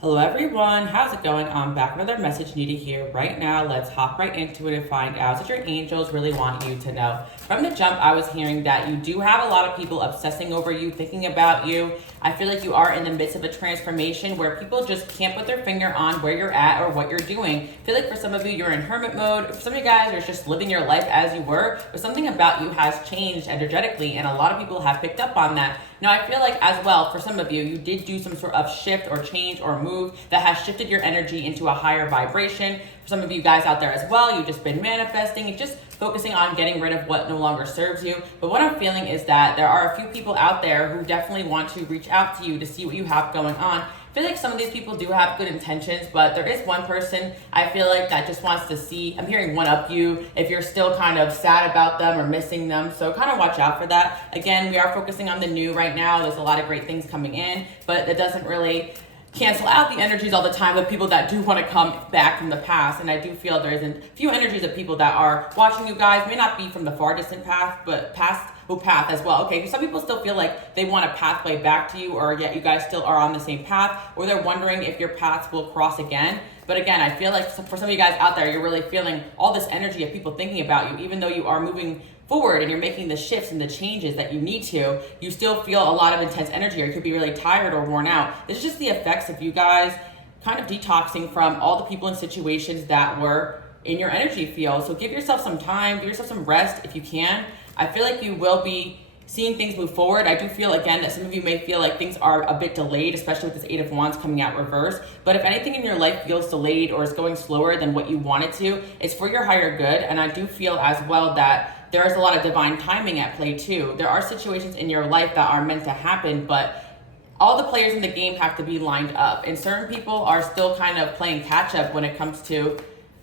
Hello everyone, how's it going? I'm back with another message needed here right now. Let's hop right into it and find out what your angels really want you to know. From the jump, I was hearing that you do have a lot of people obsessing over you, thinking about you. I feel like you are in the midst of a transformation where people just can't put their finger on where you're at or what you're doing. I feel like for some of you, you're in hermit mode. For some of you guys, you're just living your life as you were, but something about you has changed energetically, and a lot of people have picked up on that. Now, I feel like as well, for some of you, you did do some sort of shift or change or move that has shifted your energy into a higher vibration. For some of you guys out there as well, you've just been manifesting and just focusing on getting rid of what no longer serves you. But what I'm feeling is that there are a few people out there who definitely want to reach out to you to see what you have going on. I feel like some of these people do have good intentions, but there is one person I feel like that just wants to see, I'm hearing one up you if you're still kind of sad about them or missing them. So kind of watch out for that. Again, we are focusing on the new right now. There's a lot of great things coming in, but it doesn't really cancel out the energies all the time of people that do want to come back from the past. And I do feel there's a few energies of people that are watching you guys, may not be from the far distant path, but path as well. Okay, some people still feel like they want a pathway back to you, or yet you guys still are on the same path, or they're wondering if your paths will cross again. But again, I feel like for some of you guys out there, you're really feeling all this energy of people thinking about you, even though you are moving forward and you're making the shifts and the changes that you need to, you still feel a lot of intense energy, or you could be really tired or worn out. It's just the effects of you guys kind of detoxing from all the people and situations that were in your energy field. So give yourself some time, give yourself some rest if you can. I feel like you will be seeing things move forward. I do feel, again, that some of you may feel like things are a bit delayed, especially with this Eight of Wands coming out reverse. But if anything in your life feels delayed or is going slower than what you want it to, it's for your higher good. And I do feel as well that there is a lot of divine timing at play too. There are situations in your life that are meant to happen, but all the players in the game have to be lined up. And certain people are still kind of playing catch up when it comes to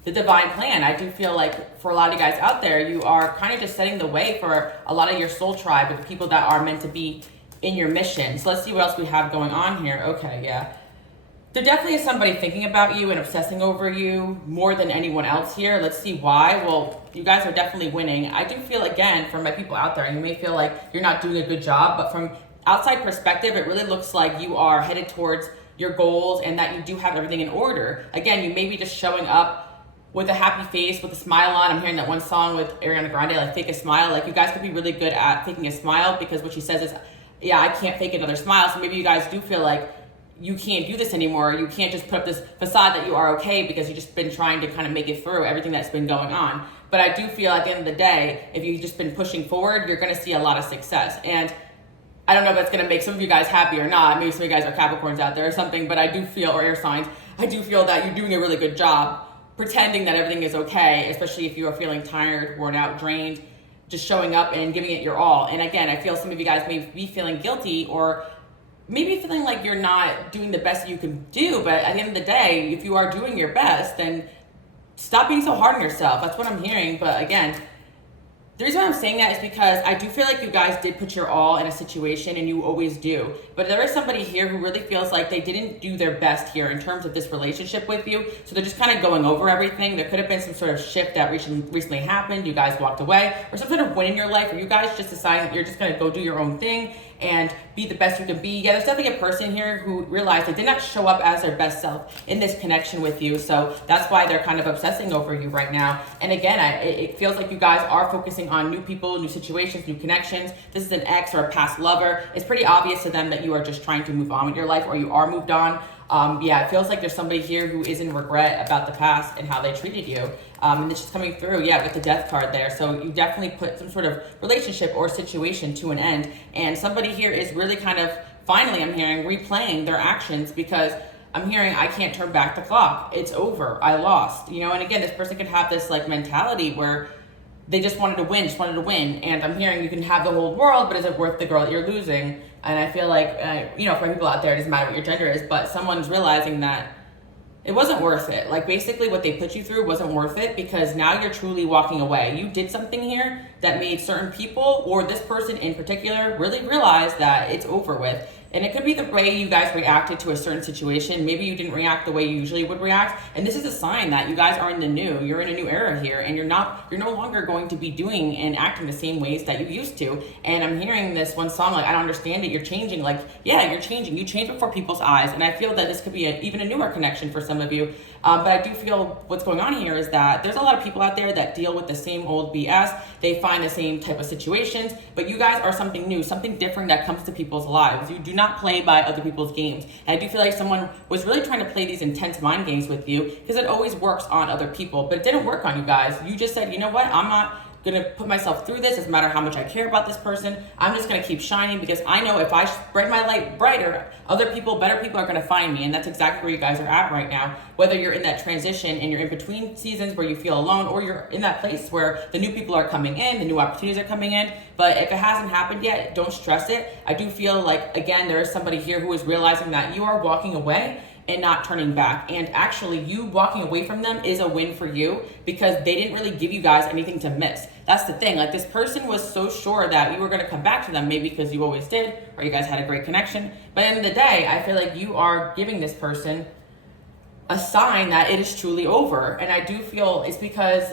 the divine plan. I do feel like for a lot of you guys out there, you are kind of just setting the way for a lot of your soul tribe of the people that are meant to be in your mission. So let's see what else we have going on here. Okay, yeah. There definitely is somebody thinking about you and obsessing over you more than anyone else here. Let's see why. Well, you guys are definitely winning. I do feel, again, from my people out there, you may feel like you're not doing a good job, but from outside perspective, it really looks like you are headed towards your goals and that you do have everything in order. Again, you may be just showing up with a happy face, with a smile on. I'm hearing that one song with Ariana Grande, like Fake a Smile. Like you guys could be really good at faking a smile, because what she says is, yeah, I can't fake another smile. So maybe you guys do feel like you can't do this anymore. You can't just put up this facade that you are okay because you've just been trying to kind of make it through everything that's been going on. But I do feel at the end of the day, if you've just been pushing forward, you're gonna see a lot of success. And I don't know if that's gonna make some of you guys happy or not. Maybe some of you guys are Capricorns out there or something, but I do feel, or air signs, I do feel that you're doing a really good job pretending that everything is okay, especially if you are feeling tired, worn out, drained, just showing up and giving it your all. And again, I feel some of you guys may be feeling guilty, or maybe feeling like you're not doing the best you can do, but at the end of the day, if you are doing your best, then stop being so hard on yourself. That's what I'm hearing. But again, the reason why I'm saying that is because I do feel like you guys did put your all in a situation, and you always do. But there is somebody here who really feels like they didn't do their best here in terms of this relationship with you. So they're just kind of going over everything. There could have been some sort of shift that recently happened. You guys walked away, or some sort of win in your life, or you guys just decided that you're just going to go do your own thing and be the best you can be. Yeah, there's definitely a person here who realized they did not show up as their best self in this connection with you. So that's why they're kind of obsessing over you right now. And again, it feels like you guys are focusing on new people, new situations, new connections. This is an ex or a past lover. It's pretty obvious to them that you are just trying to move on with your life, or you are moved on. Yeah, it feels like there's somebody here who is in regret about the past and how they treated you. And it's just coming through, yeah, with the death card there. So you definitely put some sort of relationship or situation to an end. And somebody here is really kind of, finally, I'm hearing, replaying their actions, because I'm hearing, I can't turn back the clock. It's over. I lost. You know, and again, this person could have this like mentality where they just wanted to win. And I'm hearing you can have the whole world, but is it worth the girl that you're losing? And I feel like, you know, for people out there, it doesn't matter what your gender is, but someone's realizing that it wasn't worth it. Like basically what they put you through wasn't worth it, because now you're truly walking away. You did something here that made certain people, or this person in particular, really realize that it's over with. And it could be the way you guys reacted to a certain situation. Maybe you didn't react the way you usually would react. And this is a sign that you guys are in the new. You're in a new era here, and you're no longer going to be doing and acting the same ways that you used to. And I'm hearing this one song, like, I don't understand it. You're changing. Like, yeah, you're changing. You change before people's eyes. And I feel that this could be even a newer connection for some of you. But I do feel what's going on here is that there's a lot of people out there that deal with the same old BS. They find the same type of situations, but you guys are something new, something different that comes to people's lives. You do not play by other people's games. And I do feel like someone was really trying to play these intense mind games with you, because it always works on other people, but it didn't work on you guys. You just said, you know what, I'm not gonna put myself through this. Doesn't matter how much I care about this person. I'm just gonna keep shining, because I know if I spread my light brighter, other people, better people are gonna find me. And that's exactly where you guys are at right now. Whether you're in that transition and you're in between seasons where you feel alone, or you're in that place where the new people are coming in, the new opportunities are coming in. But if it hasn't happened yet, don't stress it. I do feel like, again, there is somebody here who is realizing that you are walking away and not turning back. And actually, you walking away from them is a win for you, because they didn't really give you guys anything to miss. That's the thing. Like, this person was so sure that you were going to come back to them, maybe because you always did, or you guys had a great connection. But at the end of the day, I feel like you are giving this person a sign that it is truly over. And I do feel it's because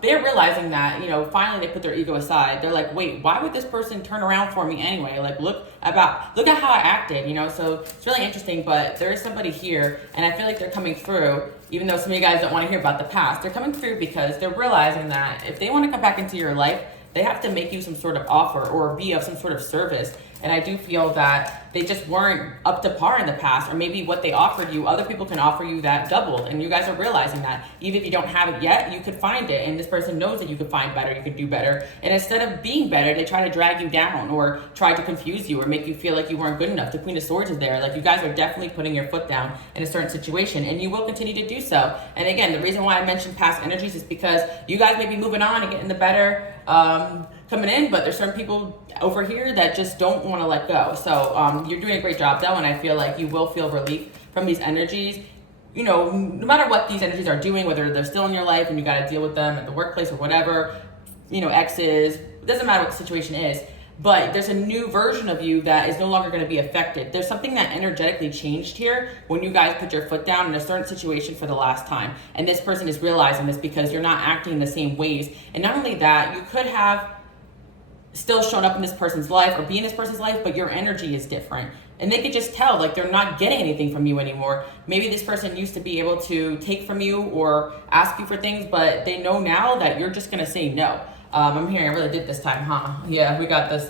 they're realizing that, finally they put their ego aside. They're like, wait, why would this person turn around for me anyway? Like, look at how I acted, So it's really interesting. But there is somebody here, and I feel like they're coming through, even though some of you guys don't want to hear about the past. They're coming through because they're realizing that if they want to come back into your life, they have to make you some sort of offer or be of some sort of service. And I do feel that they just weren't up to par in the past, or maybe what they offered you, other people can offer you that doubled. And you guys are realizing that even if you don't have it yet, you could find it. And this person knows that you could find better, you could do better. And instead of being better, they try to drag you down or try to confuse you or make you feel like you weren't good enough. The Queen of Swords is there. Like, you guys are definitely putting your foot down in a certain situation, and you will continue to do so. And again, the reason why I mentioned past energies is because you guys may be moving on and getting the better coming in, but there's certain people over here that just don't want to let go. So you're doing a great job though, and I feel like you will feel relief from these energies. No matter what these energies are doing, whether they're still in your life and you got to deal with them at the workplace or whatever, exes, it doesn't matter what the situation is, but there's a new version of you that is no longer going to be affected. There's something that energetically changed here when you guys put your foot down in a certain situation for the last time. And this person is realizing this because you're not acting in the same ways. And not only that, you could have still shown up in this person's life or be in this person's life, but your energy is different. And they could just tell, like, they're not getting anything from you anymore. Maybe this person used to be able to take from you or ask you for things, but they know now that you're just going to say no. I'm hearing I really did this time, huh? Yeah, we got this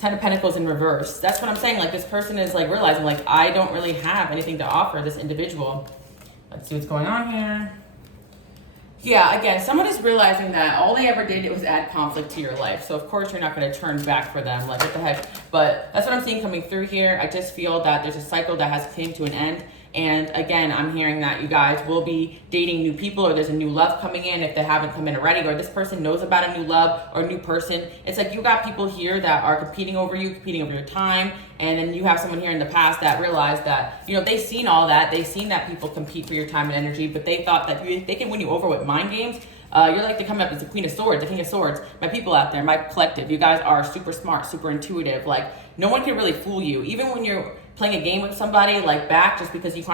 Ten of Pentacles in reverse. That's what I'm saying. Like, this person is like realizing, like, I don't really have anything to offer this individual. Let's see what's going on here. Yeah, again, someone is realizing that all they ever did was add conflict to your life. So, of course, you're not going to turn back for them. Like, what the heck? But that's what I'm seeing coming through here. I just feel that there's a cycle that has came to an end. And again, I'm hearing that you guys will be dating new people, or there's a new love coming in if they haven't come in already, or this person knows about a new love or a new person. It's like you got people here that are competing over you, competing over your time. And then you have someone here in the past that realized that, they've seen all that. They've seen that people compete for your time and energy, but they thought that they can win you over with mind games. You're like, to come up as the Queen of Swords, the King of Swords. My people out there, my collective, you guys are super smart, super intuitive. Like, no one can really fool you. Even when you're playing a game with somebody, like, back just because you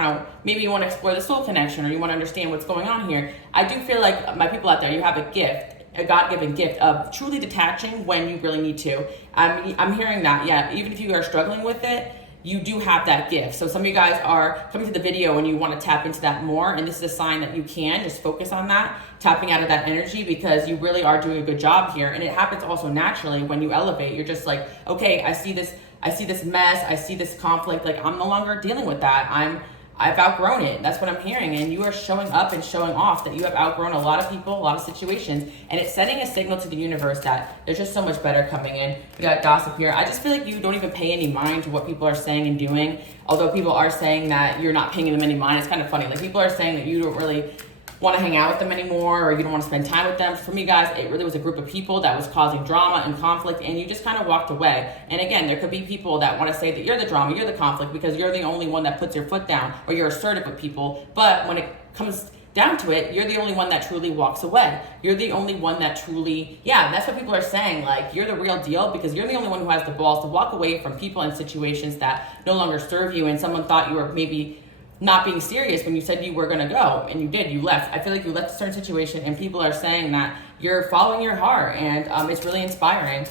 maybe you want to explore the soul connection or you want to understand what's going on here. I do feel like, my people out there, you have a gift, a God-given gift of truly detaching when you really need to. I'm hearing that, yeah, even if you are struggling with it, you do have that gift. So some of you guys are coming to the video and you want to tap into that more, and this is a sign that you can just focus on that, tapping out of that energy, because you really are doing a good job here. And it happens also naturally when you elevate. You're just like, okay, I see this mess, I see this conflict, like, I'm no longer dealing with that. I've outgrown it. That's what I'm hearing. And you are showing up and showing off that you have outgrown a lot of people, a lot of situations. And it's sending a signal to the universe that there's just so much better coming in. We got gossip here. I just feel like you don't even pay any mind to what people are saying and doing. Although people are saying that you're not paying them any mind. It's kind of funny. Like, people are saying that you don't really want to hang out with them anymore, or you don't want to spend time with them. For me, guys, it really was a group of people that was causing drama and conflict, and you just kind of walked away. And again, there could be people that want to say that you're the drama, you're the conflict, because you're the only one that puts your foot down, or you're assertive with people. But when it comes down to it, you're the only one that truly walks away. You're the only one that truly, that's what people are saying. Like, you're the real deal because you're the only one who has the balls to walk away from people and situations that no longer serve you. And someone thought you were maybe not being serious when you said you were going to go, and you did, you left. I feel like you left a certain situation, and people are saying that you're following your heart, and it's really inspiring.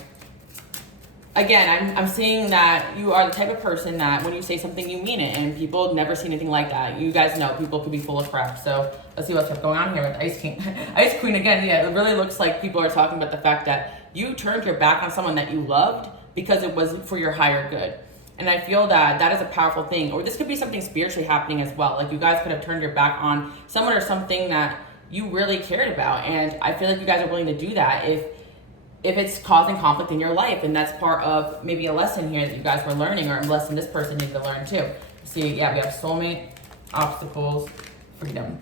Again, I'm seeing that you are the type of person that when you say something, you mean it, and people never see anything like that. You guys know people could be full of crap. So let's see what's going on here with Ice Queen. Ice Queen again, it really looks like people are talking about the fact that you turned your back on someone that you loved because it was for your higher good. And I feel that that is a powerful thing. Or this could be something spiritually happening as well. Like, you guys could have turned your back on someone or something that you really cared about. And I feel like you guys are willing to do that if it's causing conflict in your life. And that's part of maybe a lesson here that you guys were learning, or a lesson this person needed to learn too. See, we have soulmate, obstacles, freedom.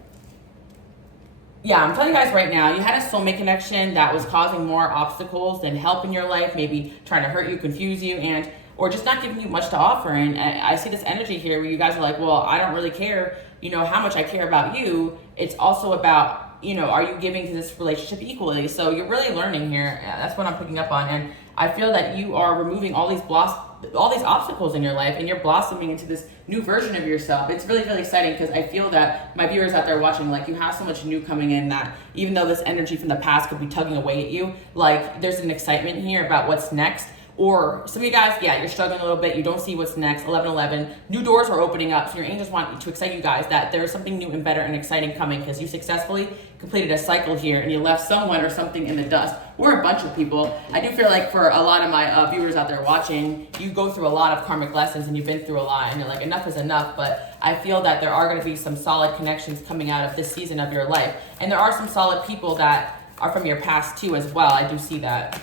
Yeah, I'm telling you guys right now, you had a soulmate connection that was causing more obstacles than help in your life, maybe trying to hurt you, confuse you, or just not giving you much to offer. And I see this energy here where you guys are like, well, I don't really care, how much I care about you. It's also about, are you giving to this relationship equally? So you're really learning here. Yeah, that's what I'm picking up on. And I feel that you are removing all these obstacles in your life, and you're blossoming into this new version of yourself. It's really, really exciting because I feel that my viewers out there watching, like, you have so much new coming in that even though this energy from the past could be tugging away at you, like, there's an excitement here about what's next. Or some of you guys, you're struggling a little bit. You don't see what's next. 11/11. New doors are opening up. So your angels want to excite you guys that there's something new and better and exciting coming because you successfully completed a cycle here and you left someone or something in the dust, or a bunch of people. I do feel like for a lot of my viewers out there watching, you go through a lot of karmic lessons and you've been through a lot, and you're like, enough is enough. But I feel that there are going to be some solid connections coming out of this season of your life. And there are some solid people that are from your past too as well. I do see that.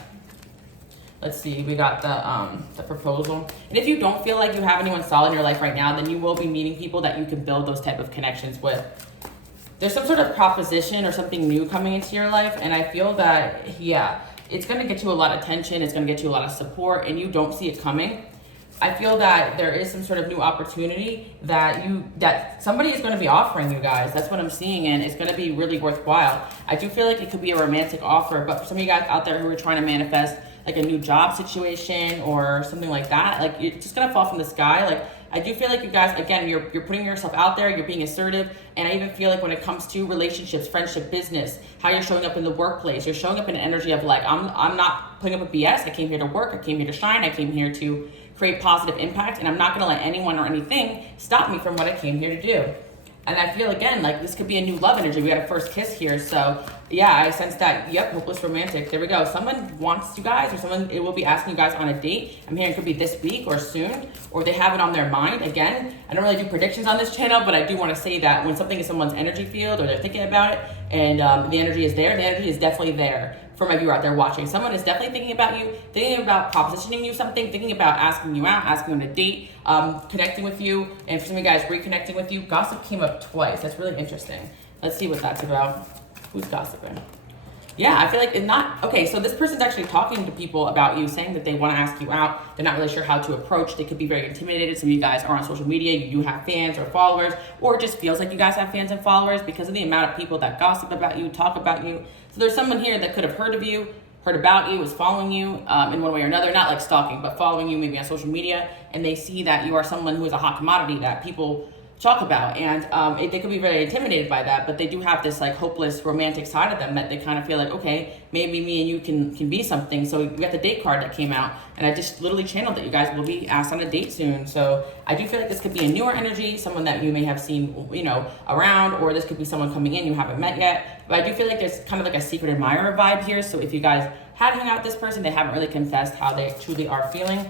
Let's see, we got the proposal. And if you don't feel like you have anyone solid in your life right now, then you will be meeting people that you can build those type of connections with. There's some sort of proposition or something new coming into your life, and I feel that, it's going to get you a lot of attention, it's going to get you a lot of support, and you don't see it coming. I feel that there is some sort of new opportunity that somebody is going to be offering you guys. That's what I'm seeing, and it's going to be really worthwhile. I do feel like it could be a romantic offer, but for some of you guys out there who are trying to manifest like a new job situation or something like that, like, it's just going to fall from the sky. Like, I do feel like you guys, again, you're putting yourself out there, you're being assertive, and I even feel like when it comes to relationships, friendship, business, how you're showing up in the workplace, you're showing up in an energy of like, I'm not putting up with BS. I came here to work, I came here to shine, I came here to create positive impact, and I'm not going to let anyone or anything stop me from what I came here to do. And I feel, again, like this could be a new love energy. We got a first kiss here. So, I sense that, hopeless romantic. There we go. Someone wants you guys, or someone it will be asking you guys on a date. I'm hearing it could be this week or soon, or they have it on their mind. Again, I don't really do predictions on this channel, but I do want to say that when something is someone's energy field or they're thinking about it and the energy is there, the energy is definitely there. For my viewer out there watching, someone is definitely thinking about you, thinking about propositioning you something, thinking about asking you out, asking you on a date, connecting with you, and for some of you guys, reconnecting with you. Gossip came up twice. That's really interesting. Let's see what that's about. Who's gossiping? I feel like it's not, okay, so this person's actually talking to people about you, saying that they want to ask you out. They're not really sure how to approach. They could be very intimidated. Some of you guys are on social media. You do have fans or followers, or it just feels like you guys have fans and followers because of the amount of people that gossip about you, talk about you. So there's someone here that could have heard of you, heard about you, is following you in one way or another, not like stalking, but following you maybe on social media, and they see that you are someone who is a hot commodity that people talk about, and they could be very intimidated by that, but they do have this like hopeless romantic side of them that they kind of feel like, okay, maybe me and you can be something. So we got the date card that came out, and I just literally channeled that you guys will be asked on a date soon. So I do feel like this could be a newer energy, someone that you may have seen around, or this could be someone coming in you haven't met yet. But I do feel like there's kind of like a secret admirer vibe here. So if you guys have hung out with this person, they haven't really confessed how they truly are feeling.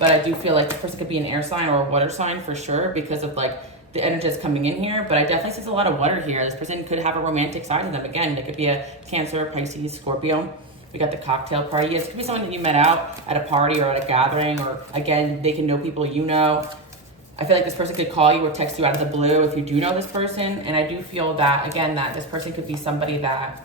But I do feel like this person could be an air sign or a water sign for sure, because of like the energy that's coming in here. But I definitely see a lot of water here. This person could have a romantic side to them. Again, it could be a Cancer, Pisces, Scorpio. We got the cocktail party. It could be someone that you met out at a party or at a gathering, or again, they can know people you know. I feel like this person could call you or text you out of the blue if you do know this person. And I do feel that, again, that this person could be somebody that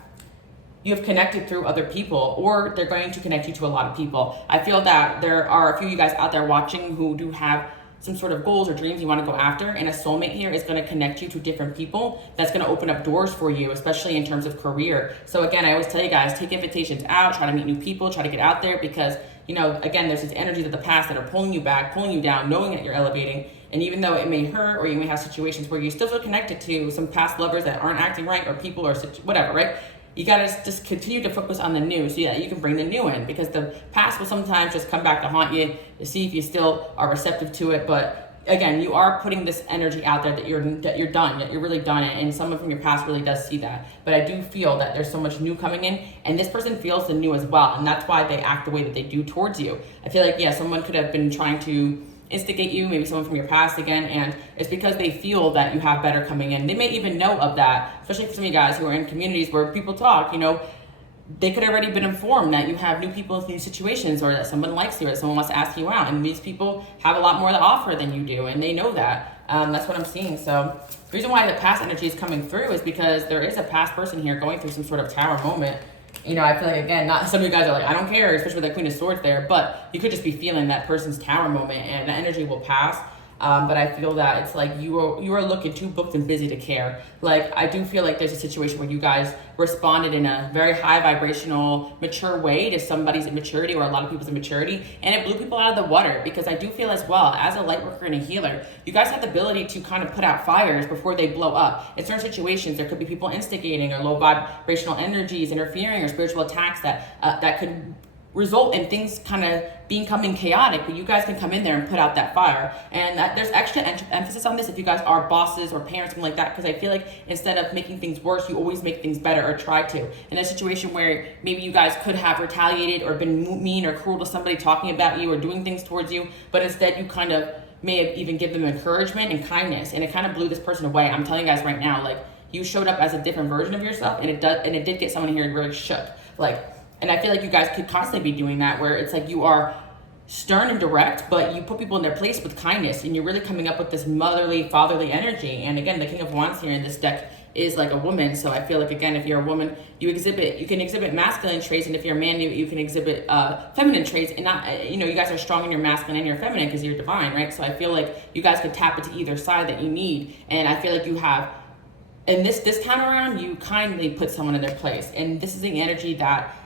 you have connected through other people, or they're going to connect you to a lot of people. I feel that there are a few of you guys out there watching who do have some sort of goals or dreams you want to go after, and a soulmate here is going to connect you to different people. That's going to open up doors for you, especially in terms of career. So again, I always tell you guys, take invitations out, try to meet new people, try to get out there, because, you know, again, there's these energies of the past that are pulling you back, pulling you down, knowing that you're elevating. And even though it may hurt, or you may have situations where you still feel connected to some past lovers that aren't acting right, or people, or whatever, right? You gotta just continue to focus on the new, so that you can bring the new in, because the past will sometimes just come back to haunt you to see if you still are receptive to it. But again, you are putting this energy out there that you're done, that you're really done it, and someone from your past really does see that. But I do feel that there's so much new coming in, and this person feels the new as well, and that's why they act the way that they do towards you. I feel like, yeah, someone could have been trying to instigate you, maybe someone from your past again, and it's because they feel that you have better coming in. They may even know of that, especially for some of you guys who are in communities where people talk, you know, they could have already been informed that you have new people in new situations, or that someone likes you, or that someone wants to ask you out, and these people have a lot more to offer than you do, and they know that. That's what I'm seeing. So the reason why the past energy is coming through is because there is a past person here going through some sort of tower moment. You know, I feel like, again, not some of you guys are like, I don't care, especially with that Queen of Swords there, but you could just be feeling that person's tower moment, and the energy will pass. But I feel that it's like you are looking too booked and busy to care. Like, I do feel like there's a situation where you guys responded in a very high vibrational, mature way to somebody's immaturity, or a lot of people's immaturity, and it blew people out of the water. Because I do feel as well, as a light worker and a healer, you guys have the ability to kind of put out fires before they blow up. In certain situations, there could be people instigating, or low vibrational energies interfering, or spiritual attacks that could result in things kind of becoming chaotic, but you guys can come in there and put out that fire. And there's extra emphasis on this if you guys are bosses or parents, something like that, because I feel like instead of making things worse, you always make things better, or try to. In a situation where maybe you guys could have retaliated or been mean or cruel to somebody talking about you or doing things towards you, but instead you kind of may have even give them encouragement and kindness, and it kind of blew this person away. I'm telling you guys right now, like, you showed up as a different version of yourself, and it did get someone here really shook. And I feel like you guys could constantly be doing that, where it's like you are stern and direct, but you put people in their place with kindness, and you're really coming up with this motherly, fatherly energy. And again, the King of Wands here in this deck is like a woman. So I feel like, again, if you're a woman, you can exhibit masculine traits, and if you're a man, you can exhibit feminine traits. And not, you know, you guys are strong in your masculine and your feminine because you're divine, right? So I feel like you guys could tap into either side that you need. And I feel like you have, in this time around, you kindly put someone in their place. And this is the energy that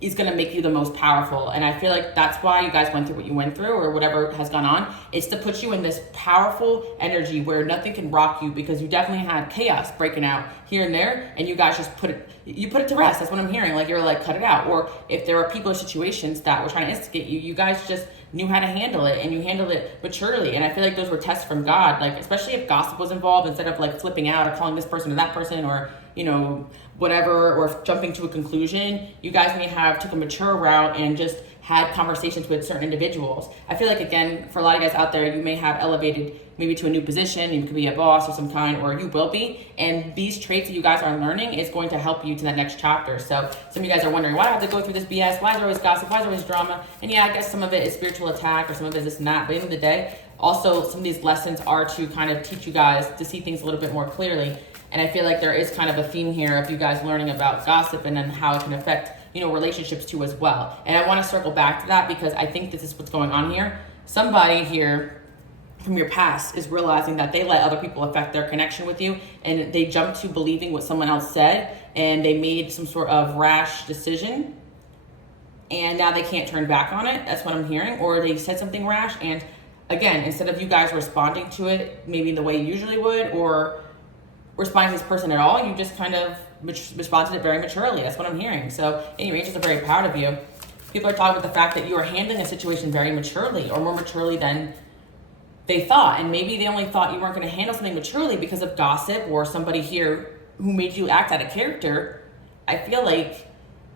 is going to make you the most powerful. And I feel like that's why you guys went through what you went through, or whatever has gone on. It's to put you in this powerful energy where nothing can rock you, because you definitely had chaos breaking out here and there, and you guys just put it to rest. That's what I'm hearing. Like, you're like, cut it out. Or if there are people or situations that were trying to instigate you, you guys just knew how to handle it, and you handled it maturely. And I feel like those were tests from God, like, especially if gossip was involved, instead of like flipping out or calling this person or that person, or, you know, whatever, or jumping to a conclusion. You guys may have took a mature route and just had conversations with certain individuals. I feel like, again, for a lot of guys out there, you may have elevated maybe to a new position. You could be a boss of some kind, or you will be. And these traits that you guys are learning is going to help you to that next chapter. So some of you guys are wondering, why do I have to go through this BS? Why is there always gossip? Why is there always drama? And yeah, I guess some of it is spiritual attack, or some of it is this and that. But at the end of the day, also some of these lessons are to kind of teach you guys to see things a little bit more clearly. And I feel like there is kind of a theme here of you guys learning about gossip, and then how it can affect, you know, relationships too as well. And I want to circle back to that, because I think this is what's going on here. Somebody here from your past is realizing that they let other people affect their connection with you, and they jumped to believing what someone else said, and they made some sort of rash decision, and now they can't turn back on it. That's what I'm hearing. Or they said something rash, and again, instead of you guys responding to it maybe the way you usually would, or responding to this person at all, you just kind of respond to it very maturely. That's what I'm hearing. So your angels are very proud of you. People are talking about the fact that you are handling a situation very maturely, or more maturely than they thought. And maybe they only thought you weren't going to handle something maturely because of gossip, or somebody here who made you act out of character. I feel like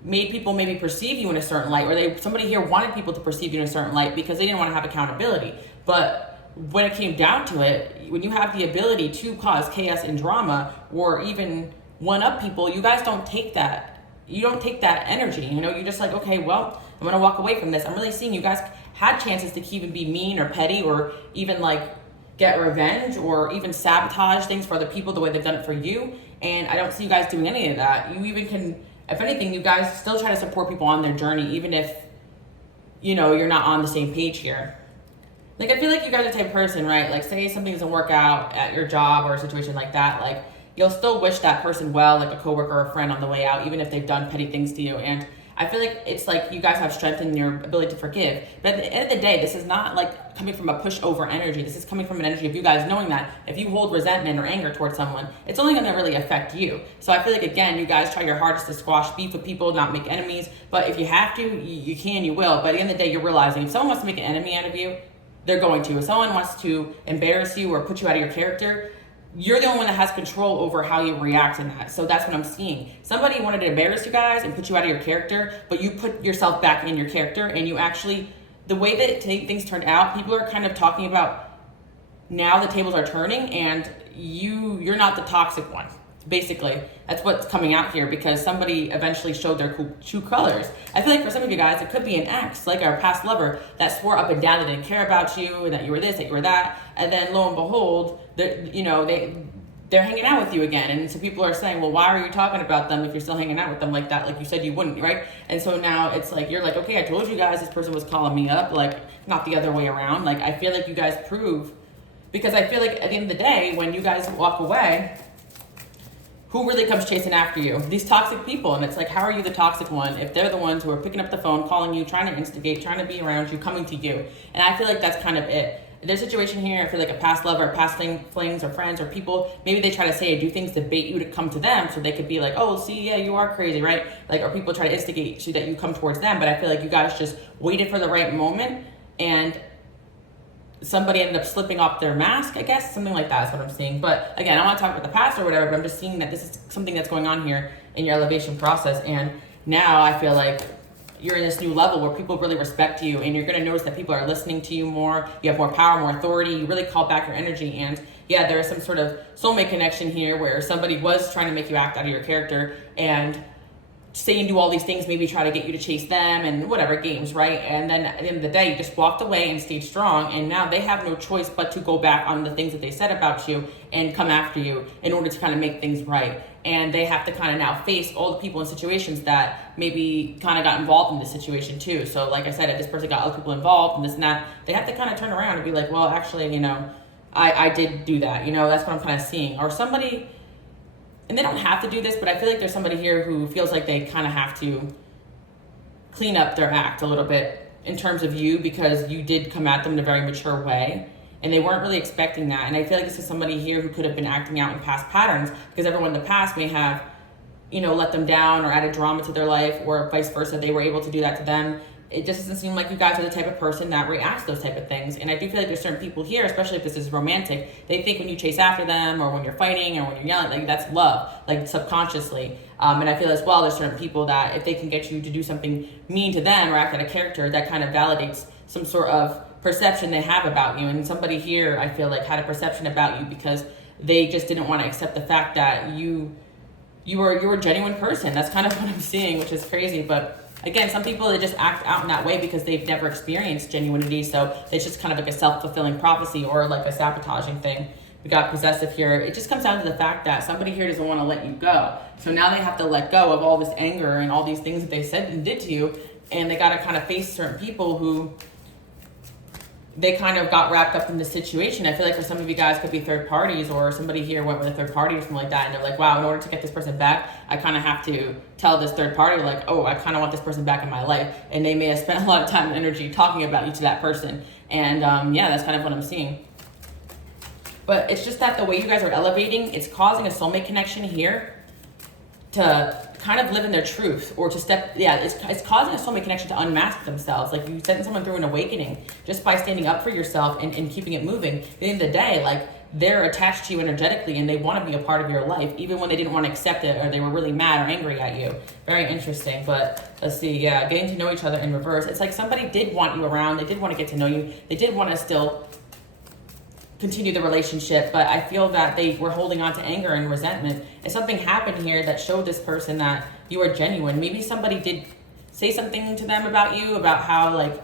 made people maybe perceive you in a certain light, or somebody here wanted people to perceive you in a certain light because they didn't want to have accountability. But when it came down to it, when you have the ability to cause chaos and drama, or even one up people, you guys don't take that. You don't take that energy. You know, you're just like, okay, well, I'm gonna walk away from this. I'm really seeing you guys had chances to even be mean or petty, or even like get revenge, or even sabotage things for other people the way they've done it for you. And I don't see you guys doing any of that. You even can, if anything, you guys still try to support people on their journey, even if, you know, you're not on the same page here. Like, I feel like you guys are the type of person, right? Like, say something doesn't work out at your job or a situation like that, like, you'll still wish that person well, like a coworker or a friend on the way out, even if they've done petty things to you. And I feel like it's like you guys have strength in your ability to forgive. But at the end of the day, this is not like coming from a pushover energy. This is coming from an energy of you guys knowing that if you hold resentment or anger towards someone, it's only going to really affect you. So I feel like, again, you guys try your hardest to squash beef with people, not make enemies. But if you have to, you can, you will. But at the end of the day, you're realizing if someone wants to make an enemy out of you, they're going to. If someone wants to embarrass you or put you out of your character, you're the only one that has control over how you react in that. So that's what I'm seeing. Somebody wanted to embarrass you guys and put you out of your character, but you put yourself back in your character, and you actually, the way that things turned out, people are kind of talking about now the tables are turning, and you're not the toxic one. Basically, that's what's coming out here, because somebody eventually showed their true colors. I feel like for some of you guys, it could be an ex, like our past lover, that swore up and down that they didn't care about you, and that you were this, that you were that, and then lo and behold, they're hanging out with you again. And so people are saying, well, why are you talking about them if you're still hanging out with them like that? Like you said you wouldn't, right? And so now it's like, you're like, okay, I told you guys this person was calling me up, like not the other way around. Like, I feel like you guys prove, because I feel like at the end of the day, when you guys walk away, who really comes chasing after you? These toxic people. And it's like, how are you the toxic one if they're the ones who are picking up the phone, calling you, trying to instigate, trying to be around you, coming to you? And I feel like that's kind of it. There's a situation here, I feel like a past lover, past flings or friends or people, maybe they try to say or do things to bait you to come to them, so they could be like, oh, see, yeah, you are crazy, right? Like, or people try to instigate so that you come towards them. But I feel like you guys just waited for the right moment, and somebody ended up slipping off their mask, I guess. Something like that is what I'm seeing. But again, I don't want to talk about the past or whatever, but I'm just seeing that this is something that's going on here in your elevation process. And now I feel like you're in this new level where people really respect you, and you're going to notice that people are listening to you more. You have more power, more authority. You really call back your energy. And yeah, there is some sort of soulmate connection here where somebody was trying to make you act out of your character and say and do all these things, maybe try to get you to chase them and whatever games, right? And then at the end of the day, you just walked away and stayed strong, and now they have no choice but to go back on the things that they said about you and come after you in order to kind of make things right. And they have to kind of now face all the people in situations that maybe kind of got involved in this situation too. So like I said, if this person got other people involved and this and that, they have to kind of turn around and be like, well, actually, I did do that. That's what I'm kind of seeing. Or somebody, and they don't have to do this, but I feel like there's somebody here who feels like they kind of have to clean up their act a little bit in terms of you, because you did come at them in a very mature way, and they weren't really expecting that. And I feel like this is somebody here who could have been acting out in past patterns, because everyone in the past may have, let them down or added drama to their life, or vice versa. They were able to do that to them. It just doesn't seem like you guys are the type of person that reacts to those type of things. And I do feel like there's certain people here, especially if this is romantic, they think when you chase after them or when you're fighting or when you're yelling, like that's love, like subconsciously. And I feel as well, there's certain people that if they can get you to do something mean to them or act out of character, that kind of validates some sort of perception they have about you. And somebody here, I feel like, had a perception about you because they just didn't want to accept the fact that you were a genuine person. That's kind of what I'm seeing, which is crazy. But again, some people, they just act out in that way because they've never experienced genuinity. So it's just kind of like a self-fulfilling prophecy or like a sabotaging thing. We got possessive here. It just comes down to the fact that somebody here doesn't want to let you go. So now they have to let go of all this anger and all these things that they said and did to you. And they got to kind of face certain people who they kind of got wrapped up in this situation. I feel like for some of you guys could be third parties, or somebody here went with a third party or something like that, and they're like, wow, in order to get this person back, I kind of have to tell this third party, like, oh, I kind of want this person back in my life. And they may have spent a lot of time and energy talking about you to that person. And yeah, that's kind of what I'm seeing. But it's just that the way you guys are elevating, it's causing a soulmate connection here to kind of live in their truth, or to it's causing a soulmate connection to unmask themselves. Like, you sent someone through an awakening just by standing up for yourself and keeping it moving. At the end of the day, like, they're attached to you energetically and they want to be a part of your life, even when they didn't want to accept it or they were really mad or angry at you. Very interesting. But let's see, yeah, getting to know each other in reverse. It's like somebody did want you around, they did want to get to know you, they did want to still continue the relationship, but I feel that they were holding on to anger and resentment. And something happened here that showed this person that you are genuine. Maybe somebody did say something to them about you, about how, like,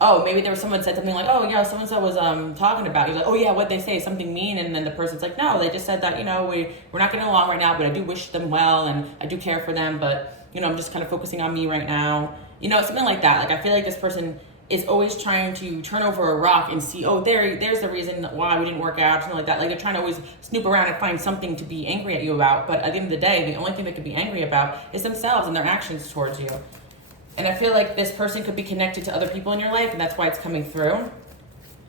oh, maybe there was someone said something like, oh, yeah, so-and-so was talking about you. Like, oh, yeah, what'd they say? Something mean? And then the person's like, no, they just said that, we're not getting along right now, but I do wish them well and I do care for them, but, I'm just kind of focusing on me right now. Something like that. Like, I feel like this person is always trying to turn over a rock and see, oh, there's the reason why we didn't work out, something like that. Like they're trying to always snoop around and find something to be angry at you about. But at the end of the day, the only thing they could be angry about is themselves and their actions towards you. And I feel like this person could be connected to other people in your life, and that's why it's coming through.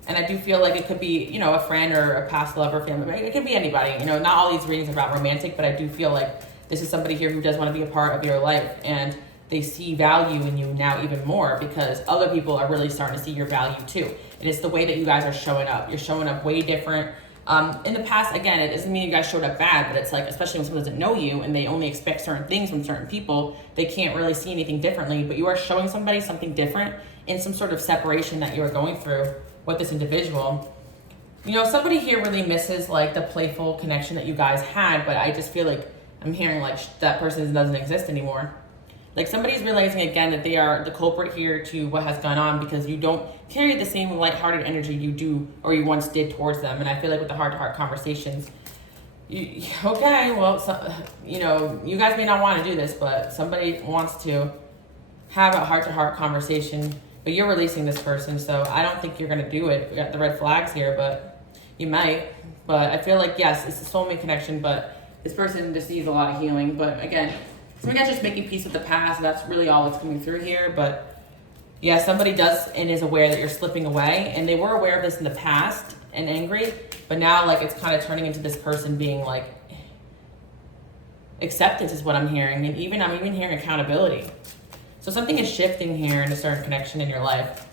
And I do feel like it could be, you know, a friend or a past lover, family, right? It could be anybody. You know, not all these readings are about romantic, but I do feel like this is somebody here who does want to be a part of your life, and they see value in you now even more because other people are really starting to see your value too. And it's the way that you guys are showing up. You're showing up way different. In the past, again, it doesn't mean you guys showed up bad, but it's like, especially when someone doesn't know you and they only expect certain things from certain people, they can't really see anything differently, but you are showing somebody something different in some sort of separation that you are going through with this individual. You know, somebody here really misses like the playful connection that you guys had, but I just feel like I'm hearing like that person doesn't exist anymore. Like somebody's realizing again that they are the culprit here to what has gone on because you don't carry the same lighthearted energy you do or you once did towards them. And I feel like with the heart-to-heart conversations, okay, well, so, you know, you guys may not want to do this, but somebody wants to have a heart-to-heart conversation, but you're releasing this person, so I don't think you're going to do it. We got the red flags here, but you might. But I feel like, yes, it's a soulmate connection, but this person just needs a lot of healing. But again, some of you guys just making peace with the past. That's really all that's coming through here. But yeah, somebody does and is aware that you're slipping away. And they were aware of this in the past and angry. But now like it's kind of turning into this person being like, acceptance is what I'm hearing. And I'm even hearing accountability. So something is shifting here in a certain connection in your life.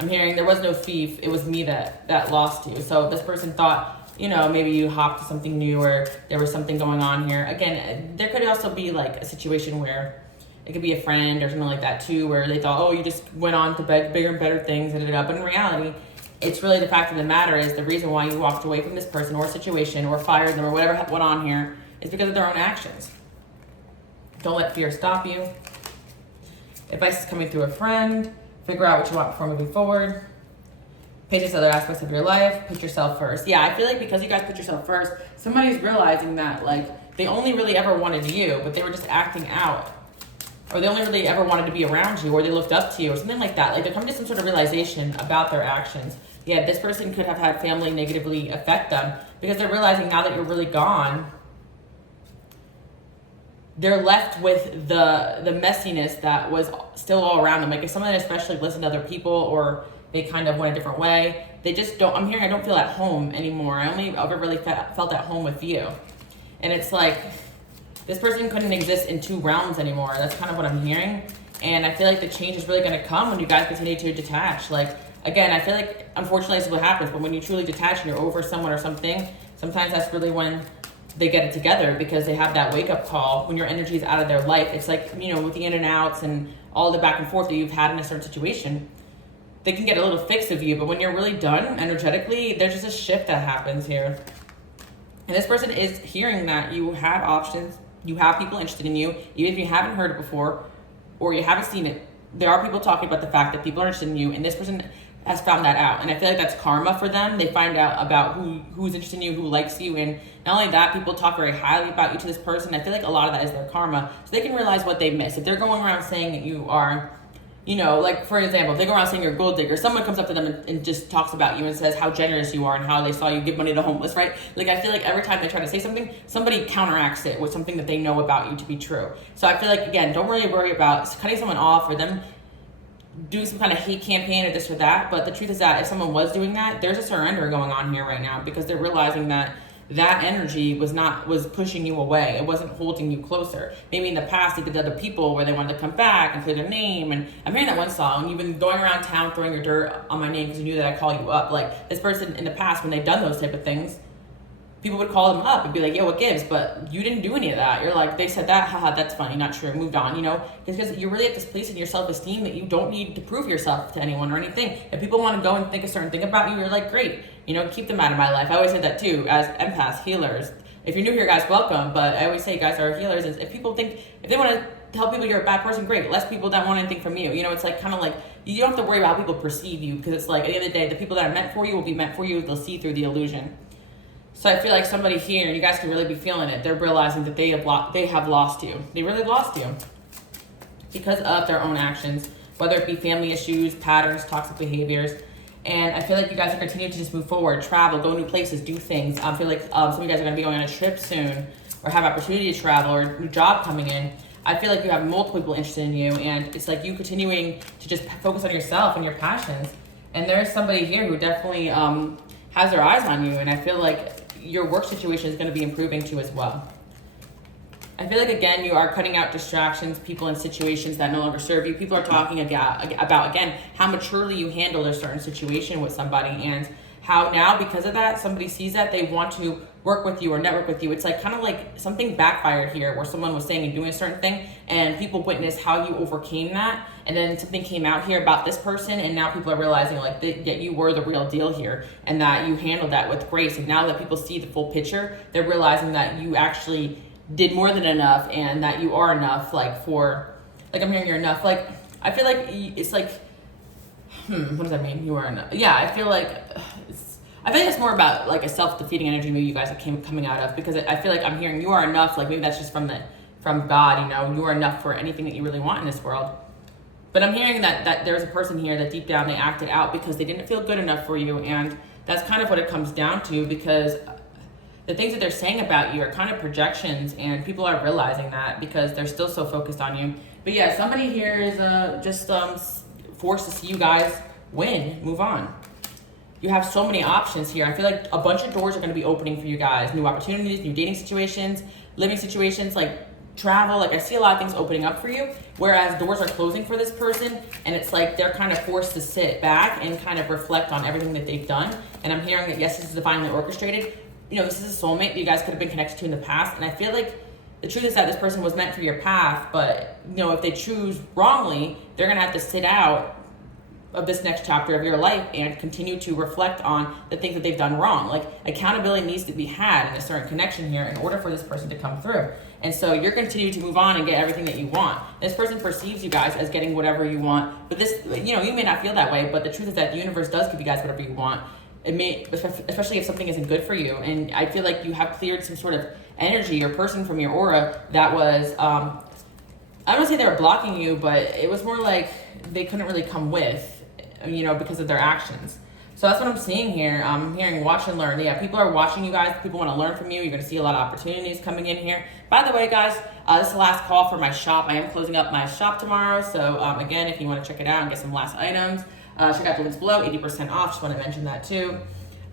I'm hearing there was no thief. It was me that lost you. So this person thought, you know, maybe you hopped to something new or there was something going on here. Again, there could also be like a situation where it could be a friend or something like that too, where they thought, oh, you just went on to bigger and better things, but in reality, it's really the fact of the matter is the reason why you walked away from this person or situation or fired them or whatever went on here is because of their own actions. Don't let fear stop you. Advice is coming through a friend. Figure out what you want before moving forward. Pay attention to other aspects of your life. Put yourself first. Yeah, I feel like because you guys put yourself first, somebody's realizing that like they only really ever wanted you, but they were just acting out. Or they only really ever wanted to be around you, or they looked up to you, or something like that. Like they're coming to some sort of realization about their actions. Yeah, this person could have had family negatively affect them because they're realizing now that you're really gone, they're left with the messiness that was still all around them. Like if someone especially listened to other people or they kind of went a different way, they just don't, I'm hearing I don't feel at home anymore. I only ever really felt at home with you. And it's like, this person couldn't exist in two realms anymore. That's kind of what I'm hearing. And I feel like the change is really gonna come when you guys continue to detach. Like, again, I feel like, unfortunately, this is what happens, but when you truly detach and you're over someone or something, sometimes that's really when they get it together because they have that wake-up call when your energy is out of their life. It's like, you know, with the in and outs and all the back and forth that you've had in a certain situation, they can get a little fix of you, but when you're really done energetically, there's just a shift that happens here. And this person is hearing that you have options, you have people interested in you, even if you haven't heard it before or you haven't seen it. There are people talking about the fact that people are interested in you, and this person has found that out. And I feel like that's karma for them. They find out about who's interested in you, who likes you, and not only that, people talk very highly about you to this person. I feel like a lot of that is their karma. So they can realize what they miss. If they're going around saying that you are, you know, like for example, if they go around saying you're a gold digger, someone comes up to them and just talks about you and says how generous you are and how they saw you give money to homeless, right? Like I feel like every time they try to say something, somebody counteracts it with something that they know about you to be true. So I feel like, again, don't really worry about cutting someone off or them doing some kind of hate campaign or this or that. But the truth is that if someone was doing that, there's a surrender going on here right now because they're realizing that that energy was pushing you away. It wasn't holding you closer. Maybe in the past they did other people where they wanted to come back and clear their name. And I'm hearing that one song, you've been going around town throwing your dirt on my name because you knew that I call you up. Like this person in the past, when they've done those type of things, people would call them up and be like, yo, what gives? But you didn't do any of that. You're like, they said that, haha, that's funny, not true, moved on, you know? Because you're really at this place in your self-esteem that you don't need to prove yourself to anyone or anything. If people want to go and think a certain thing about you, you're like, great, you know, keep them out of my life. I always say that too, as empaths, healers. If you're new here, guys, welcome. But I always say guys are healers. If people think, if they want to tell people you're a bad person, great. Less people that want anything from you. You know, it's like kind of like, you don't have to worry about how people perceive you because it's like, at the end of the day, the people that are meant for you will be meant for you. They'll see through the illusion. So I feel like somebody here, and you guys can really be feeling it, they're realizing that they have lost you. They really lost you because of their own actions. whether it be family issues, patterns, toxic behaviors. And I feel like you guys are continuing to just move forward, travel, go new places, do things. I feel like some of you guys are going to be going on a trip soon or have opportunity to travel or a new job coming in. I feel like you have multiple people interested in you, and it's like you continuing to just focus on yourself and your passions. And there's somebody here who definitely has their eyes on you, and I feel like your work situation is going to be improving too as well. I feel like, again, you are cutting out distractions, people and situations that no longer serve you. People are talking about, again, how maturely you handled a certain situation with somebody, and how now, because of that, somebody sees that, they want to work with you or network with you. It's like kind of like something backfired here where someone was saying and doing a certain thing, and people witnessed how you overcame that, and then something came out here about this person, and now people are realizing like that you were the real deal here, and that you handled that with grace. And now that people see the full picture, they're realizing that you actually did more than enough, and that you are enough, like I'm hearing you're enough. Like, I feel like it's like, what does that mean? You are enough. Yeah, I feel like it's more about like a self-defeating energy maybe you guys are coming out of, because I feel like I'm hearing you are enough. Like maybe that's just from God, you know, you are enough for anything that you really want in this world. But I'm hearing that there's a person here that deep down they acted out because they didn't feel good enough for you, and that's kind of what it comes down to, because the things that they're saying about you are kind of projections, and people are realizing that because they're still so focused on you. But yeah, somebody here is just forced to see you guys win, move on. You have so many options here. I feel like a bunch of doors are going to be opening for you guys. New opportunities, new dating situations, living situations, like travel. Like I see a lot of things opening up for you, whereas doors are closing for this person, and it's like they're kind of forced to sit back and kind of reflect on everything that they've done. And I'm hearing that, yes, this is divinely orchestrated. You know, this is a soulmate that you guys could have been connected to in the past. And I feel like the truth is that this person was meant for your path, but, you know, if they choose wrongly, they're going to have to sit out of this next chapter of your life and continue to reflect on the things that they've done wrong. Like, accountability needs to be had in a certain connection here in order for this person to come through. And so you're continuing to move on and get everything that you want. This person perceives you guys as getting whatever you want, but this, you know, you may not feel that way, but the truth is that the universe does give you guys whatever you want. It may, especially if something isn't good for you. And I feel like you have cleared some sort of energy or person from your aura that was, I don't want to say they were blocking you, but it was more like they couldn't really come with, you know, because of their actions. So that's what I'm seeing here. I'm hearing watch and learn. Yeah, people are watching you guys. People want to learn from you. You're going to see a lot of opportunities coming in here. By the way, guys, this is the last call for my shop. I am closing up my shop tomorrow. So again, if you want to check it out and get some last items, check out the links below, 80% off. Just want to mention that too.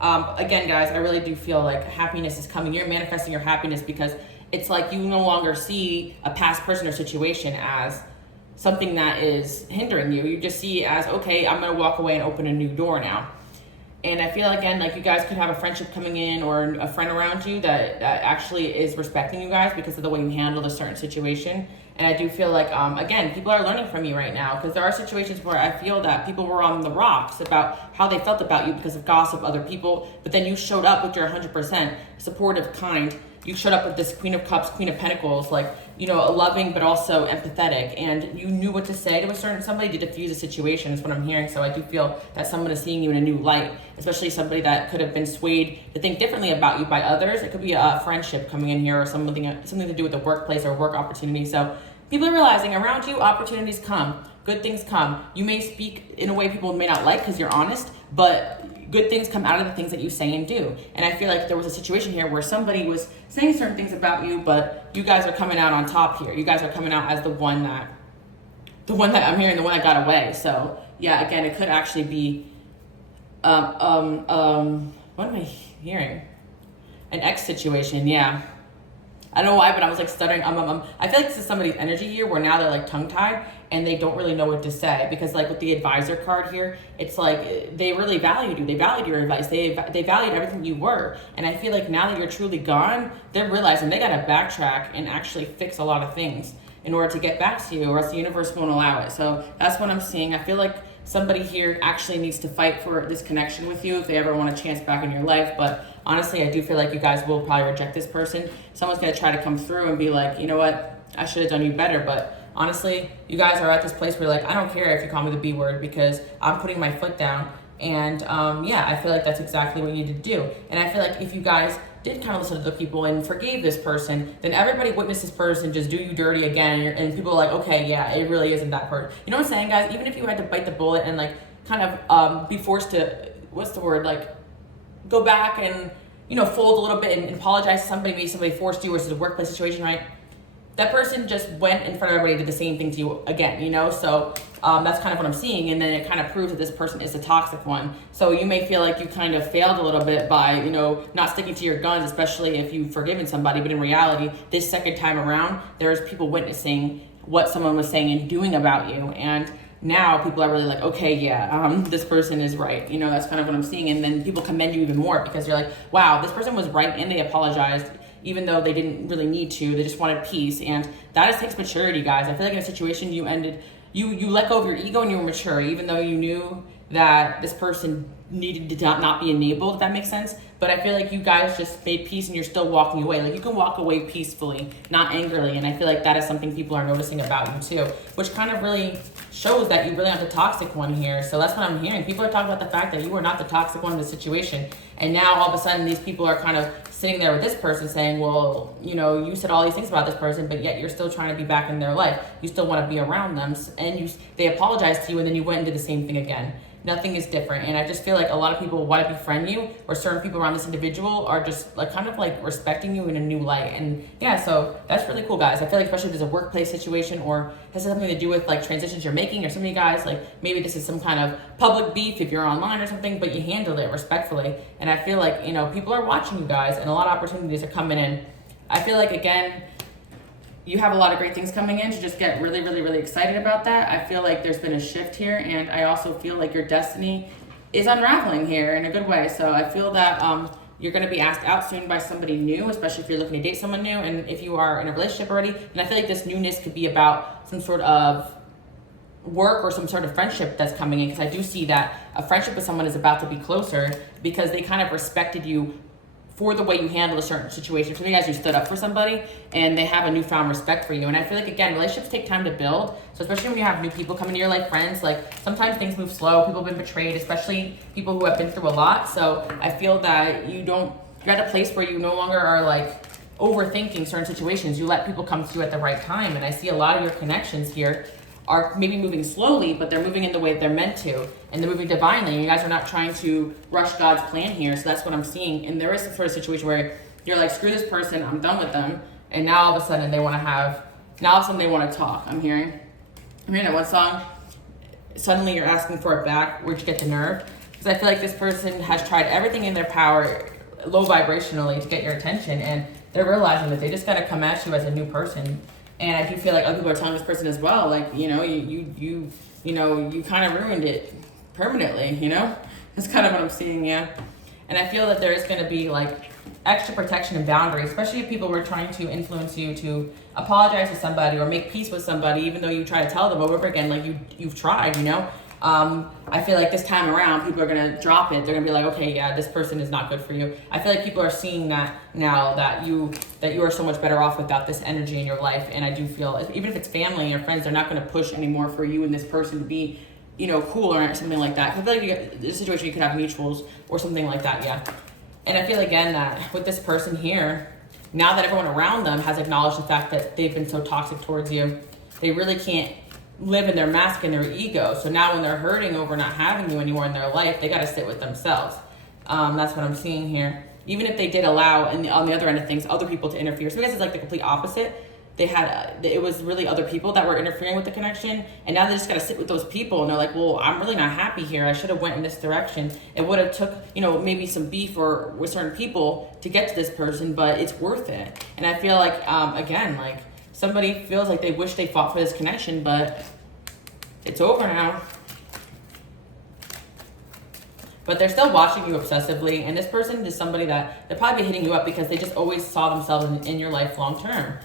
Again, guys, I really do feel like happiness is coming. You're manifesting your happiness because it's like you no longer see a past person or situation as something that is hindering you. You just see it as, okay, I'm going to walk away and open a new door now. And I feel, again, like you guys could have a friendship coming in or a friend around you that actually is respecting you guys because of the way you handled a certain situation. And I do feel like, again, people are learning from you right now, because there are situations where I feel that people were on the rocks about how they felt about you because of gossip of other people. But then you showed up with your 100% supportive, kind. You showed up with this Queen of Cups, Queen of Pentacles, like, you know, loving but also empathetic. And you knew what to say to a certain somebody to diffuse a situation is what I'm hearing. So I do feel that someone is seeing you in a new light, especially somebody that could have been swayed to think differently about you by others. It could be a friendship coming in here or something to do with the workplace or work opportunity. So people are realizing around you, opportunities come, good things come. You may speak in a way people may not like because you're honest, but good things come out of the things that you say and do. And I feel like there was a situation here where somebody was saying certain things about you, but you guys are coming out on top here. You guys are coming out as the one that I'm hearing, the one that got away. So yeah, again, it could actually be, what am I hearing? An ex situation, yeah. I don't know why, but I was like stuttering. I feel like this is somebody's energy here where now they're like tongue-tied and they don't really know what to say, because like with the advisor card here, it's like they really valued you. They valued your advice. They valued everything you were. And I feel like now that you're truly gone, they're realizing they got to backtrack and actually fix a lot of things in order to get back to you, or else the universe won't allow it. So that's what I'm seeing. I feel like somebody here actually needs to fight for this connection with you if they ever want a chance back in your life. But honestly, I do feel like you guys will probably reject this person. Someone's going to try to come through and be like, you know what, I should have done you better. But honestly, you guys are at this place where like, I don't care if you call me the B word, because I'm putting my foot down. And yeah, I feel like that's exactly what you need to do. And I feel like if you guys did kind of listen to the people and forgave this person, then everybody witnessed this person just do you dirty again, and people are like, okay, yeah, it really isn't that person. You know what I'm saying, guys? Even if you had to bite the bullet and like kind of be forced to, what's the word, like go back and, you know, fold a little bit and apologize to somebody, maybe somebody forced you, or it's a workplace situation, right? That person just went in front of everybody and did the same thing to you again, you know? So that's kind of what I'm seeing. And then it kind of proves that this person is the toxic one. So you may feel like you kind of failed a little bit by, you know, not sticking to your guns, especially if you've forgiven somebody. But in reality, this second time around, there's people witnessing what someone was saying and doing about you. And now people are really like, okay, yeah, this person is right. You know, that's kind of what I'm seeing. And then people commend you even more because you're like, wow, this person was right and they apologized, even though they didn't really need to. They just wanted peace. And that takes maturity, guys. I feel like in a situation you let go of your ego and you were mature, even though you knew that this person needed to not be enabled, if that makes sense. But I feel like you guys just made peace and you're still walking away. Like you can walk away peacefully, not angrily. And I feel like that is something people are noticing about you too, which kind of really shows that you really aren't the toxic one here. So that's what I'm hearing. People are talking about the fact that you are not the toxic one in the situation. And now all of a sudden these people are kind of sitting there with this person saying, well, you know, you said all these things about this person, but yet you're still trying to be back in their life. You still want to be around them. And they apologized to you and then you went and did the same thing again. Nothing is different. And I just feel like a lot of people want to befriend you, or certain people around this individual are just like kind of like respecting you in a new light. And yeah, so that's really cool, guys. I feel like especially if there's a workplace situation or has something to do with like transitions you're making, or some of you guys, like maybe this is some kind of public beef if you're online or something, but you handled it respectfully. And I feel like, you know, people are watching you guys and a lot of opportunities are coming in. I feel like, again, you have a lot of great things coming in, to just get really, really, really excited about that. I feel like there's been a shift here, and I also feel like your destiny is unraveling here in a good way. So I feel that you're going to be asked out soon by somebody new, especially if you're looking to date someone new, and if you are in a relationship already. And I feel like this newness could be about some sort of work or some sort of friendship that's coming in, because I do see that a friendship with someone is about to be closer because they kind of respected you for the way you handle a certain situation. For me, as you stood up for somebody and they have a newfound respect for you. And I feel like, again, relationships take time to build. So especially when you have new people coming to your life, friends, like sometimes things move slow. People have been betrayed, especially people who have been through a lot. So I feel that you're at a place where you no longer are like overthinking certain situations. You let people come to you at the right time. And I see a lot of your connections here are maybe moving slowly, but they're moving in the way they're meant to, and they're moving divinely. And you guys are not trying to rush God's plan here. So that's what I'm seeing. And there is some sort of situation where you're like, screw this person, I'm done with them. And now all of a sudden they want to talk. I'm hearing that one song. Suddenly you're asking for it back. Where'd you get the nerve? Because I feel like this person has tried everything in their power, low vibrationally, to get your attention, and they're realizing that they just got to come at you as a new person. And I do feel like other people are telling this person as well, like, you know, you kind of ruined it permanently, you know? That's kind of what I'm seeing, yeah. And I feel that there is going to be like extra protection and boundaries, especially if people were trying to influence you to apologize to somebody or make peace with somebody, even though you try to tell them over and over again, like you've tried, you know? I feel like this time around, people are going to drop it. They're going to be like, okay, yeah, this person is not good for you. I feel like people are seeing that now, that you are so much better off without this energy in your life. And I do feel, even if it's family or friends, they're not going to push anymore for you and this person to be, you know, cool or something like that. I feel like this situation, you could have mutuals or something like that, yeah. And I feel, again, that with this person here, now that everyone around them has acknowledged the fact that they've been so toxic towards you, they really can't live in their mask and their ego. So now when they're hurting over not having you anymore in their life, they got to sit with themselves. That's what I'm seeing here. Even if they did allow, on the other end of things, other people to interfere. So I guess it's like the complete opposite. It was really other people that were interfering with the connection, and now they just got to sit with those people, and they're like, well, I'm really not happy here. I should have went in this direction. It would have took, you know, maybe some beef or with certain people to get to this person, but it's worth it. And I feel like, again, like somebody feels like they wish they fought for this connection, but it's over now. But they're still watching you obsessively, and this person is somebody that they're probably hitting you up because they just always saw themselves in your life long term.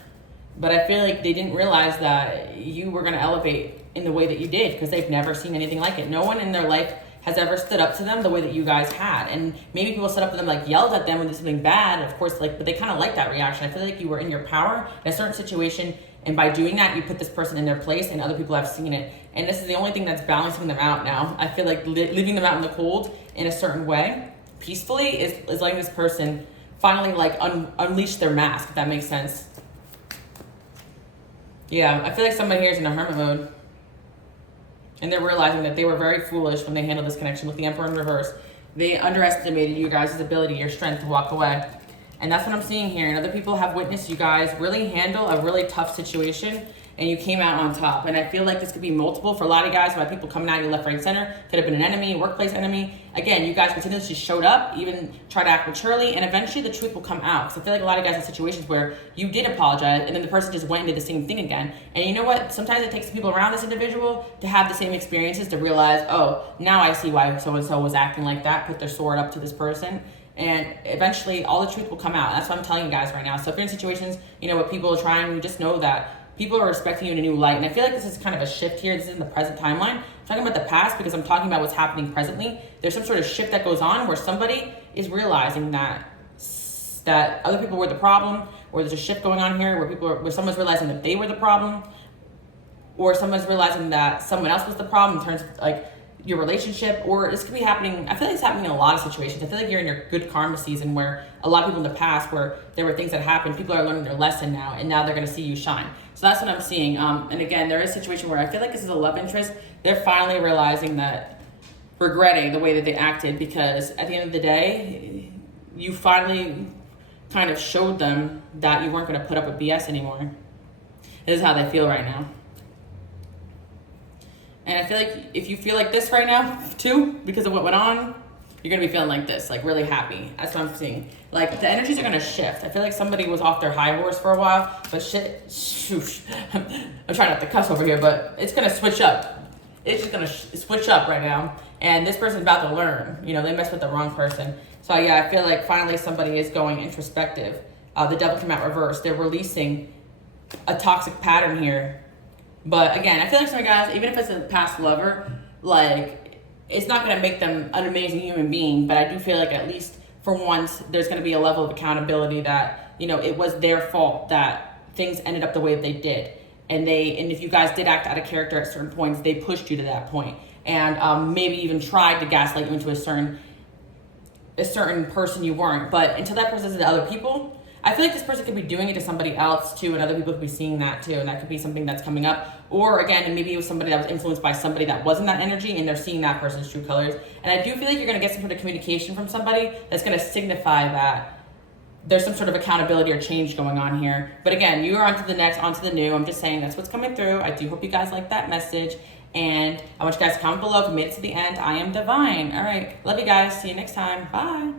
But I feel like they didn't realize that you were going to elevate in the way that you did, because they've never seen anything like it. No one in their life has ever stood up to them the way that you guys had. And maybe people stood up to them, like yelled at them when there's something bad, of course, like, but they kind of like that reaction. I feel like you were in your power in a certain situation, and by doing that, you put this person in their place, and other people have seen it. And this is the only thing that's balancing them out now. I feel like leaving them out in the cold in a certain way, peacefully, is letting this person finally like unleash their mask, if that makes sense. Yeah, I feel like somebody here is in a hermit mode. And they're realizing that they were very foolish when they handled this connection with the Emperor in reverse. They underestimated you guys' ability, your strength to walk away. And that's what I'm seeing here. And other people have witnessed you guys really handle a really tough situation, and you came out on top. And I feel like this could be multiple for a lot of guys, by people coming at you left, right, center. Could have been an enemy, workplace enemy. Again, you guys continuously showed up, even tried to act maturely, and eventually the truth will come out. Because I feel like a lot of guys have situations where you did apologize, and then the person just went and did the same thing again. And you know what? Sometimes it takes the people around this individual to have the same experiences to realize, oh, now I see why so-and-so was acting like that, put their sword up to this person. And eventually all the truth will come out. That's what I'm telling you guys right now. So if you're in situations, you know, with people trying, just know that people are respecting you in a new light. And I feel like this is kind of a shift here. This is in the present timeline. I'm talking about the past because I'm talking about what's happening presently. There's some sort of shift that goes on where somebody is realizing that other people were the problem, or there's a shift going on here where someone's realizing that they were the problem, or someone's realizing that someone else was the problem in terms of like your relationship, or this could be happening. I feel like it's happening in a lot of situations. I feel like you're in your good karma season where a lot of people in the past where there were things that happened, people are learning their lesson now, and now they're going to see you shine. So that's what I'm seeing. And again, there is a situation where I feel like this is a love interest. They're finally realizing that, regretting the way that they acted, because at the end of the day, you finally kind of showed them that you weren't going to put up with BS anymore. This is how they feel right now. And I feel like if you feel like this right now, too, because of what went on, you're going to be feeling like this, like really happy. That's what I'm seeing. Like, the energies are going to shift. I feel like somebody was off their high horse for a while, but shoosh. I'm trying not to cuss over here, but it's going to switch up. It's just going to switch up right now. And this person's about to learn. You know, they messed with the wrong person. So, yeah, I feel like finally somebody is going introspective. The devil came out reversed. They're releasing a toxic pattern here. But again, I feel like some guys, even if it's a past lover, like, it's not going to make them an amazing human being. But I do feel like at least for once, there's going to be a level of accountability that, you know, it was their fault that things ended up the way that they did. And if you guys did act out of character at certain points, they pushed you to that point. And maybe even tried to gaslight you into a certain person you weren't. But until that person is to other people, I feel like this person could be doing it to somebody else too, and other people could be seeing that too, and that could be something that's coming up. Or again, maybe it was somebody that was influenced by somebody that wasn't that energy, and they're seeing that person's true colors. And I do feel like you're going to get some sort of communication from somebody that's going to signify that there's some sort of accountability or change going on here. But again, you are onto the next, onto the new. I'm just saying that's what's coming through. I do hope you guys like that message. And I want you guys to comment below if you made it to the end. I am divine. All right. Love you guys. See you next time. Bye.